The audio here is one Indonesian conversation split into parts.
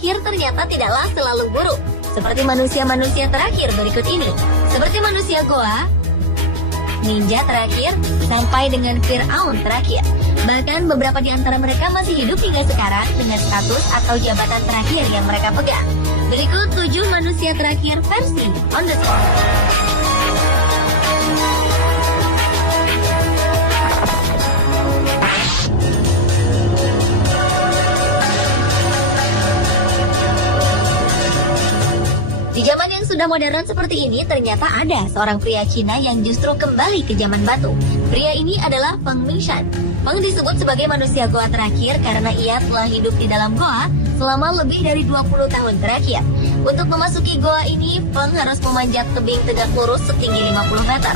terakhir ternyata tidaklah selalu buruk, seperti manusia-manusia terakhir berikut ini. Seperti manusia goa, ninja terakhir, sampai dengan Fir'aun terakhir. Bahkan beberapa di antara mereka masih hidup hingga sekarang dengan status atau jabatan terakhir yang mereka pegang. Berikut 7 manusia terakhir versi On The Spot. Di zaman yang sudah modern seperti ini, ternyata ada seorang pria Cina yang justru kembali ke zaman batu. Pria ini adalah Peng Mingshan. Peng disebut sebagai manusia goa terakhir karena ia telah hidup di dalam goa selama lebih dari 20 tahun terakhir. Untuk memasuki goa ini, Peng harus memanjat tebing tegak lurus setinggi 50 meter.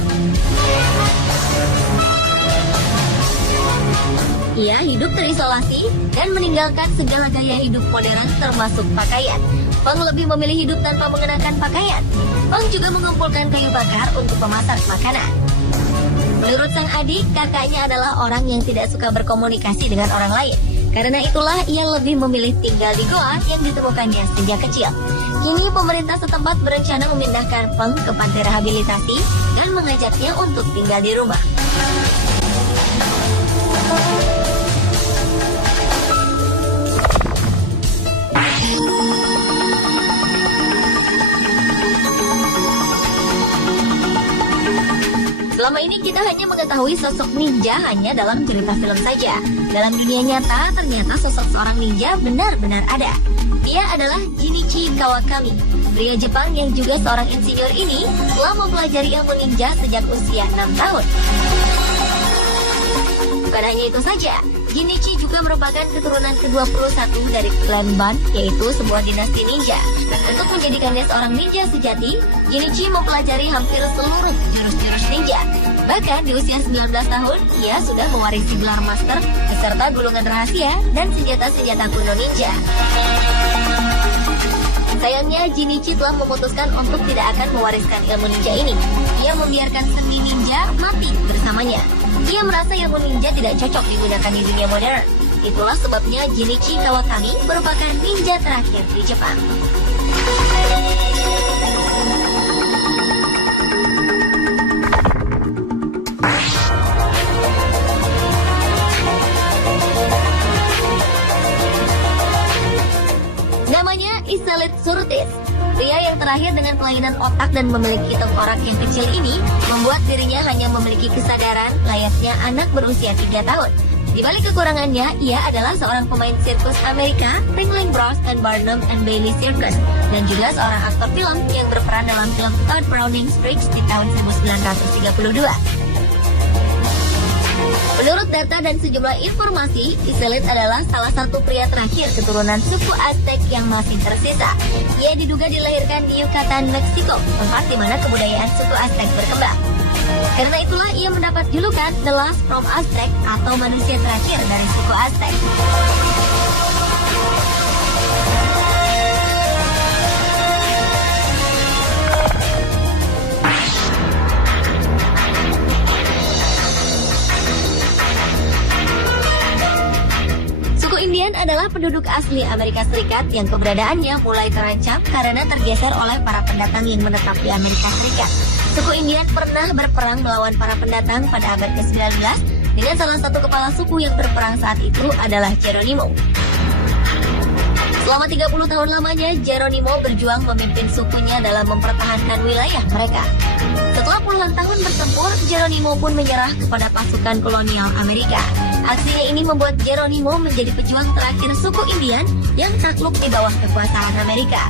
Ia hidup terisolasi dan meninggalkan segala gaya hidup modern termasuk pakaian. Peng lebih memilih hidup tanpa mengenakan pakaian. Peng juga mengumpulkan kayu bakar untuk memasak makanan. Menurut sang adik, kakaknya adalah orang yang tidak suka berkomunikasi dengan orang lain. Karena itulah ia lebih memilih tinggal di goa yang ditemukannya sejak kecil. Kini pemerintah setempat berencana memindahkan Peng ke panti rehabilitasi dan mengajaknya untuk tinggal di rumah. Selama ini kita hanya mengetahui sosok ninja hanya dalam cerita film saja. Dalam dunia nyata, ternyata sosok seorang ninja benar-benar ada. Dia adalah Jinichi Kawakami. Pria Jepang yang juga seorang insinyur ini telah mempelajari ilmu ninja sejak usia 6 tahun. Bukan hanya itu saja, Jinichi juga merupakan keturunan ke-21 dari klan Ban, yaitu sebuah dinasti ninja. Untuk menjadikannya seorang ninja sejati, Jinichi mempelajari hampir seluruh jurus-jurus ninja. Bahkan di usia 19 tahun, ia sudah mewarisi gelar master beserta gulungan rahasia dan senjata-senjata kuno ninja. Sayangnya, Jinichi telah memutuskan untuk tidak akan mewariskan ilmu ninja ini. Ia membiarkan seni ninja mati bersamanya. Ia merasa ilmu ninja tidak cocok digunakan di dunia modern. Itulah sebabnya Jinichi Kawakami merupakan ninja terakhir di Jepang. Namanya Iselit Surtis. Pria yang terakhir dengan kelainan otak dan memiliki tengkorak yang kecil ini membuat dirinya hanya memiliki kesadaran layaknya anak berusia 3 tahun. Di balik kekurangannya, ia adalah seorang pemain sirkus Amerika, Ringling Bros and Barnum and Bailey Circus, dan juga seorang aktor film yang berperan dalam film Todd Browning's Freaks di tahun 1932. Menurut data dan sejumlah informasi, Iselit adalah salah satu pria terakhir keturunan suku Aztec yang masih tersisa. Ia diduga dilahirkan di Yucatan, Meksiko, tempat di mana kebudayaan suku Aztec berkembang. Karena itulah ia mendapat julukan The Last from Aztec atau manusia terakhir dari suku Aztec. Indian adalah penduduk asli Amerika Serikat yang keberadaannya mulai terancam karena tergeser oleh para pendatang yang menetap di Amerika Serikat. Suku Indian pernah berperang melawan para pendatang pada abad ke-19 dengan salah satu kepala suku yang berperang saat itu adalah Geronimo. Selama 30 tahun lamanya, Geronimo berjuang memimpin sukunya dalam mempertahankan wilayah mereka. Setelah puluhan tahun bertempur, Geronimo pun menyerah kepada pasukan kolonial Amerika. Aksinya ini membuat Geronimo menjadi pejuang terakhir suku Indian yang takluk di bawah kekuasaan Amerika.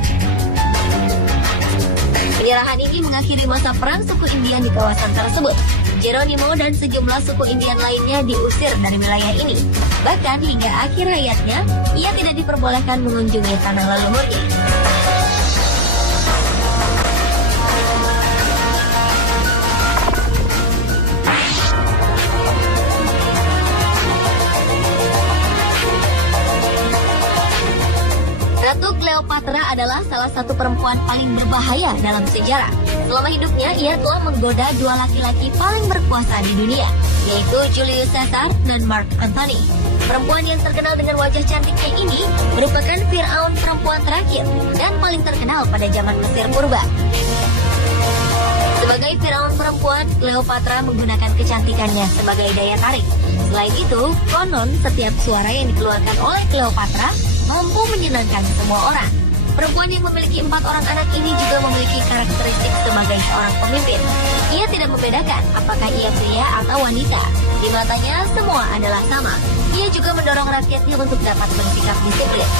Penyerahan ini mengakhiri masa perang suku Indian di kawasan tersebut. Geronimo dan sejumlah suku Indian lainnya diusir dari wilayah ini. Bahkan hingga akhir hayatnya, ia tidak diperbolehkan mengunjungi tanah leluhurnya. Ratu Cleopatra adalah salah satu perempuan paling berbahaya dalam sejarah. Selama hidupnya, ia telah menggoda dua laki-laki paling berkuasa di dunia, yaitu Julius Caesar dan Mark Antony. Perempuan yang terkenal dengan wajah cantiknya ini merupakan Firaun perempuan terakhir dan paling terkenal pada zaman Mesir purba. Sebagai Firaun perempuan, Cleopatra menggunakan kecantikannya sebagai daya tarik. Selain itu, konon setiap suara yang dikeluarkan oleh Cleopatra mampu menyenangkan semua orang. Perempuan yang memiliki 4 orang anak ini juga memiliki karakteristik sebagai seorang pemimpin. Ia tidak membedakan apakah ia pria atau wanita. Di matanya, semua adalah sama. Ia juga mendorong rakyatnya untuk dapat bersikap disiplin.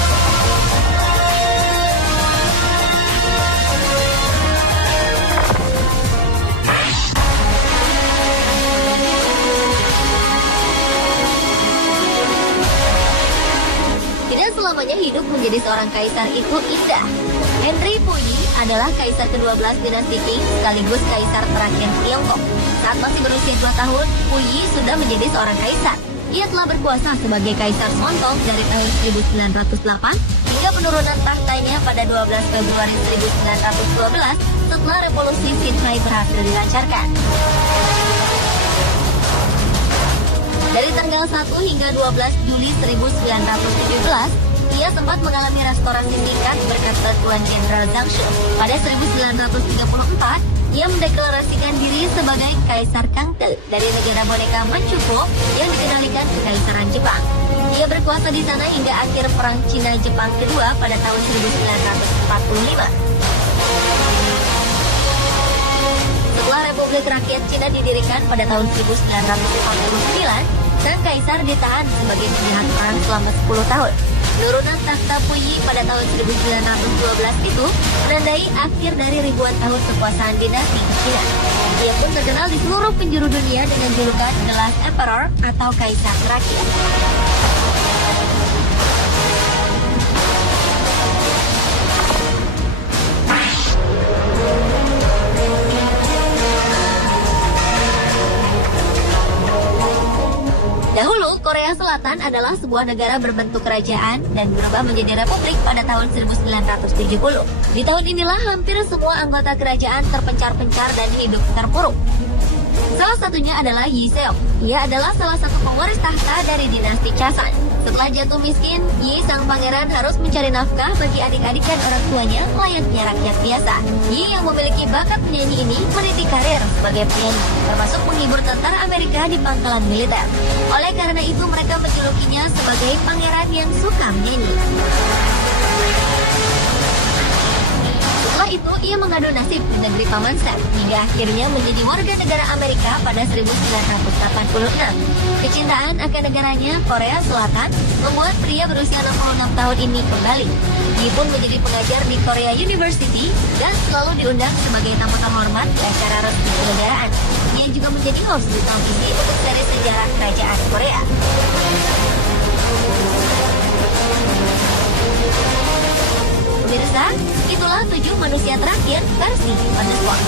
Tidak selamanya hidup menjadi seorang kaisar itu indah. Henry Puyi adalah kaisar ke-12 dinasti Qing sekaligus kaisar terakhir Tiongkok. Saat masih berusia 2 tahun, Puyi sudah menjadi seorang kaisar. Ia telah berkuasa sebagai kaisar Songtong dari tahun 1908 hingga penurunan tahtanya pada 12 Februari 1912 setelah revolusi Xinhai berhasil dilancarkan. Dari tanggal 1 hingga 12 Juli 1917, ia sempat mengalami restorasi singkat berkat bantuan Jenderal Zhang Shu. Pada 1934, ia mendeklarasikan diri sebagai Kaisar Kangte dari negara boneka Manchukuo yang dikendalikan Kekaisaran Jepang. Ia berkuasa di sana hingga akhir Perang Cina-Jepang kedua pada tahun 1945. Setelah Republik Rakyat Cina didirikan pada tahun 1949, sang kaisar ditahan sebagai penjahat perang selama 10 tahun. Penurunan takhta Puyi pada tahun 1912 itu menandai akhir dari ribuan tahun kekuasaan dinasti Cina. Ia pun terkenal di seluruh penjuru dunia dengan julukan The Last Emperor atau Kaisar Terakhir. Dahulu, Korea Selatan adalah sebuah negara berbentuk kerajaan dan berubah menjadi republik pada tahun 1970. Di tahun inilah hampir semua anggota kerajaan terpencar-pencar dan hidup terpuruk. Salah satunya adalah Yi Seong. Ia adalah salah satu pewaris tahta dari dinasti Chasan. Setelah jatuh miskin, Yi sang pangeran harus mencari nafkah bagi adik-adik dan orang tuanya layaknya rakyat biasa. Yi yang memiliki bakat penyanyi ini meniti karir sebagai penyanyi, termasuk menghibur tentara Amerika di pangkalan militer. Oleh karena itu mereka menjulukinya sebagai pangeran yang suka menyanyi. Setelah itu, ia mengadu nasib di negeri Paman Sam hingga akhirnya menjadi warga negara Amerika pada 1986. Kecintaan akan negaranya, Korea Selatan, membuat pria berusia 66 tahun ini kembali. Dia pun menjadi pengajar di Korea University dan selalu diundang sebagai tamu terhormat di acara resmi kenegaraan. Ia juga menjadi host di televisi untuk seri sejarah kerajaan Korea. Pemirsa, itulah 7 manusia terakhir versi On The Spot.